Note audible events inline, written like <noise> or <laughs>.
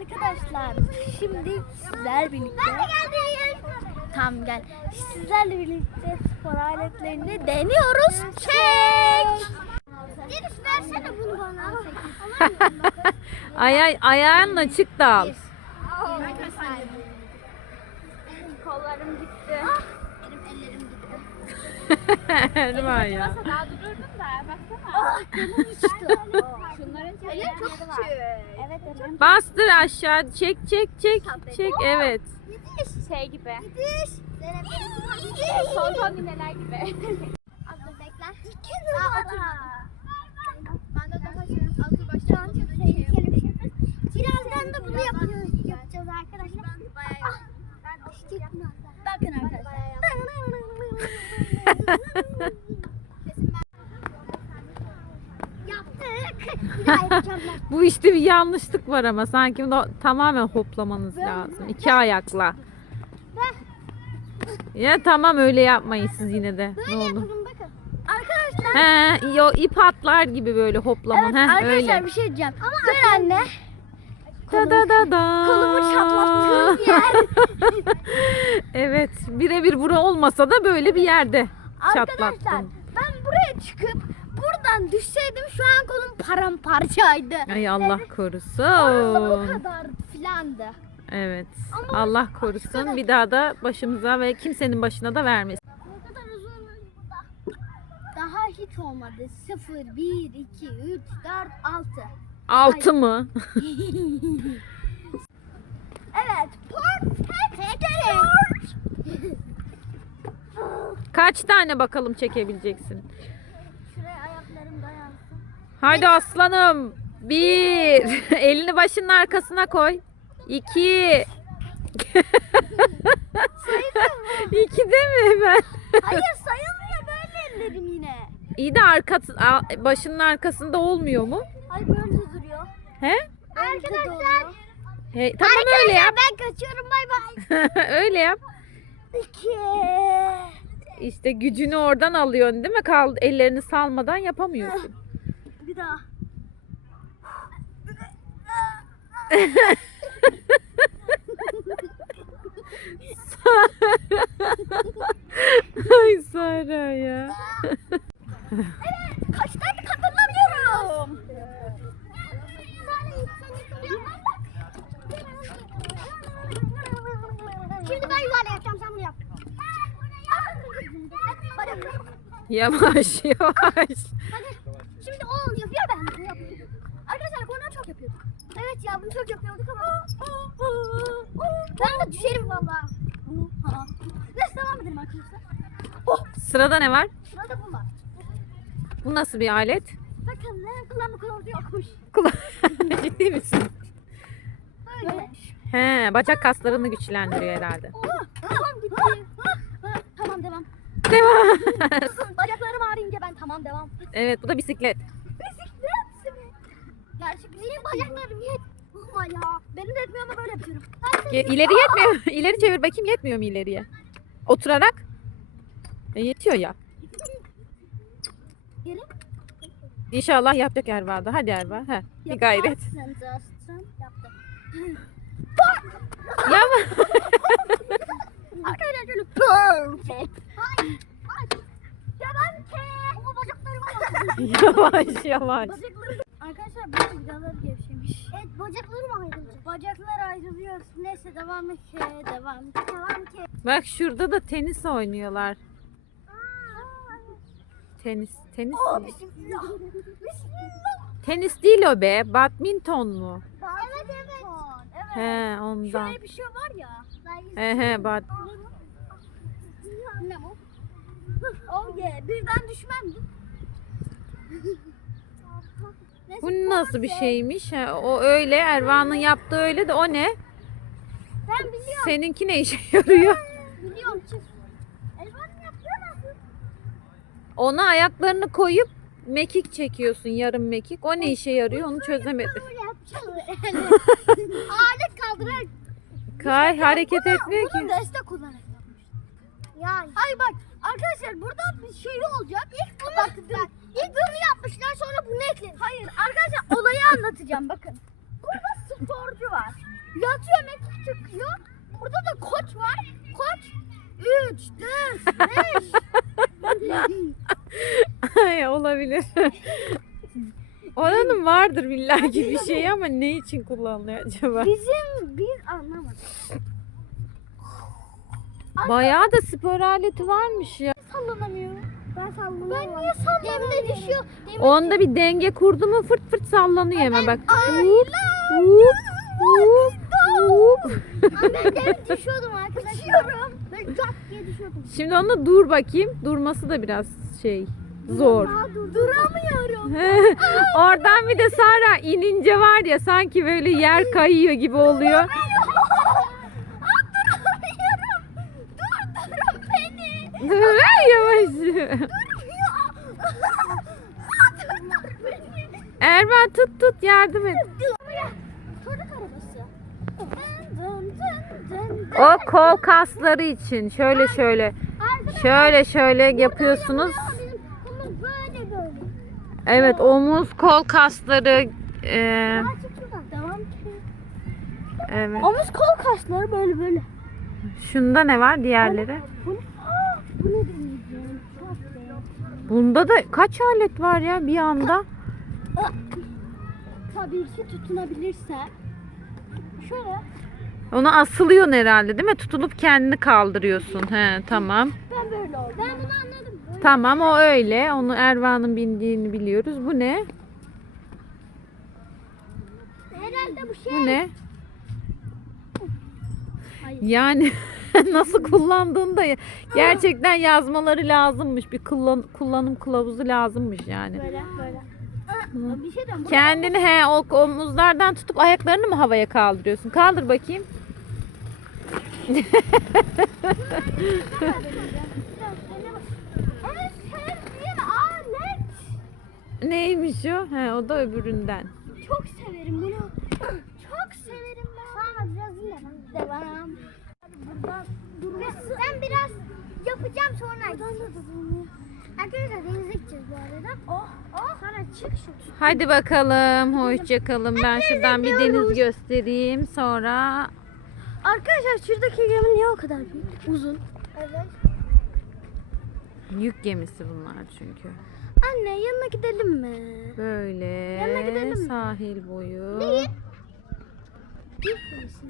Arkadaşlar şimdi sizler birlikte. Tamam gel. Sizlerle birlikte spor aletlerini deniyoruz. Çek. Deniz versene bunu bana. <laughs> Ay ay ayağınla çık da al. Kollarım gitti. Benim ellerim gitti. <laughs> Elim ayağı. Daha dururdum da baksana. Ah canım içti. Şunların Elim çok küçük. Evet elim. Bastır aşağı. Çek çek çek. Çek evet. şey gibi. Gidiş. Son son nineler gibi. Abla bekle. İki numara. Ben de daha şey altı baştan bir şey. Birazdan da bunu yapıyoruz, yapacağız arkadaşlar. Ah, Bakın arkadaşlar. Yaptık. Bir daha yapacağım ben. Bu işte bir yanlışlık var ama sanki tamamen hoplamanız lazım. İki ayakla. Ya tamam öyle yapmayın siz yine de. Ne Böyle olur. yapalım bakın. Arkadaşlar. He, yo ip atlar gibi böyle hoplaman. Evet He, arkadaşlar öyle. bir şey diyeceğim. Dur anne. Da da da da. Kolumu çatlattığım yer. <laughs> evet, birebir bura olmasa da böyle bir yerde Arkadaşlar çatlattın. ben buraya çıkıp düşseydim şu an kolum paramparçaydı. Ay Allah Orası bu korusun. kadar filandı. Evet. Ama Allah korusun. Bir daha da başımıza ve kimsenin başına da vermesin. Ne kadar uzun burada. Daha hiç olmadı. 0, 1, 2, 3, 4, 6. Altı mı? <laughs> Evet. Port Kaç tane bakalım çekebileceksin? Dayansın. Haydi aslanım. Bir. <laughs> Elini başının arkasına koy. İki. İki de mi ben? Hayır sayılmıyor böyle ellerim yine. İyi de arkası, başının arkasında olmuyor mu? Hayır böyle duruyor. He? Arkadaşlar. He, tamam öyle yap. Ben kaçıyorum bay bay. <laughs> öyle yap. 2. İşte gücünü oradan alıyorsun değil mi? Kal ellerini salmadan yapamıyorsun. Bir daha. <laughs> Ay Sara ya. <laughs> Kaç tane katlanamıyorum. Şimdi ben yuvarlak yapacağım sen bunu yap. Hadi. Yavaş <laughs> yavaş. Hadi. Şimdi o yapıyor ben bunu yapıyorum. Arkadaşlar bunu çok yapıyorduk. Evet ya bunu çok yapıyorduk ama. Ben de düşerim valla. Neyse devam edelim arkadaşlar. Oh Sırada ne var? sırada bu var. Bu nasıl bir alet? Bakın ne kullanma kılavuzu yokmuş. Kulağ- Ciddi <laughs> misin? Böyle. He, bacak kaslarını güçlendiriyor herhalde. Oh, tamam gitti. Tamam devam. Devam. Tamam devam. evet, bu da bisiklet. Bisiklet mi? Gerçi benim bacaklarım yet. Ama ya. Benim de etmiyor ama böyle yapıyorum. Ye- İleri yetmiyor. İleri çevir bakayım yetmiyor mu ileriye? Oturarak. E, yetiyor ya. Geri. İnşallah yapacak Erva da. Hadi Erva. He, bir gayret. Yaparsın Justin. Yaptım. Ya Arkadaşlar şöyle perfect ay. Devam ki. Ama bacaklarım ağrıyor. Yavaş <laughs> yavaş. Bacaklarım. Arkadaşlar bu vidaları gevşemiş. Evet bacaklarım ayrılacak. Bacaklar ayrılıyor. Neyse devam ki. Devam ki. Devam ki. Bak şurada da tenis oynuyorlar. Tenis, tenis. Oh mi? bismillah. Bismillah. Tenis değil o be. Badminton mu? Evet evet. Evet. He ondan. Şöyle bir şey var ya. He he bad. Ne bu? Oh yeah. Birden düşmem. Neyse, Bu nasıl bir şeymiş? He, o öyle Erva'nın yaptığı öyle de o ne? Ben biliyorum. Seninki ne işe yarıyor? Biliyorum. Çık. Elvanın yaptığı nasıl? Ona ayaklarını koyup mekik çekiyorsun yarım mekik. O ne işe yarıyor onu çözemedim. Böyle. Yani. <laughs> <laughs> Alet kaldırarak. Kay hareket etmiyor Bunu ki. destek olarak yapmış. Yani. Hayır bak arkadaşlar burada bir şey olacak. İlk bunu bak, bak, ilk bunu yapmışlar sonra bunu ekledim. Hayır arkadaşlar olayı anlatacağım bakın. Burada sporcu var. Burada da koç var. Koç. 3, 4, 5. Ay olabilir. Oranın vardır billahi bir şey ama ne için kullanılıyor acaba? Bizim biz anlamadık. Bayağı da spor aleti varmış ya. Sallanamıyorum. Ben sallanamıyorum. Ben niye sallanamıyorum? Demde düşüyor. Demde Onda bir denge kurdu mu fırt fırt sallanıyor hemen bak. Hup, hup. Ama ben demin düşüyordum arkadaşlar. Düşüyorum. Böyle cak diye düşüyordum. Şimdi onu dur bakayım. Durması da biraz şey zor. Duramıyorum. Oradan bir de Sara inince var ya sanki böyle yer kayıyor gibi oluyor. Erman tut tut yardım et. O kol kasları için şöyle şöyle şöyle şöyle yapıyorsunuz. Evet omuz kol kasları e, evet. Omuz kol kasları böyle böyle. Şunda ne var diğerleri? Bu ne? Bu ne. Bunda da kaç alet var ya bir anda? Tabii ki tutunabilirse. Şöyle. Ona asılıyorsun herhalde değil mi? Tutulup kendini kaldırıyorsun. He tamam. Ben böyle oldum. Ben bunu anladım. Böyle. Tamam o öyle. Onu Erva'nın bindiğini biliyoruz. Bu ne? Herhalde bu şey. Bu ne? Hayır. Yani <laughs> <laughs> nasıl kullandığını da gerçekten yazmaları lazımmış. Bir kullan, kullanım kılavuzu lazımmış yani. Böyle böyle. Aa, bir şey. Bu- Kendini he o omuzlardan tutup ayaklarını mı havaya kaldırıyorsun? Kaldır bakayım. <laughs> Neymiş o? He o da öbüründen. Buradan Ben biraz yapacağım sonra. Arkadaşlar denize gideceğiz bu arada. Oh oh. Sonra çık şu. Hadi bakalım. Hoşçakalın. Ben şuradan bir deniz göstereyim. Sonra Arkadaşlar şuradaki gemi niye o kadar büyük? Uzun. Evet. yük gemisi bunlar çünkü. Anne yanına gidelim mi? Böyle Yanına gidelim mi? sahil boyu. Neyi? Büyük gemisi.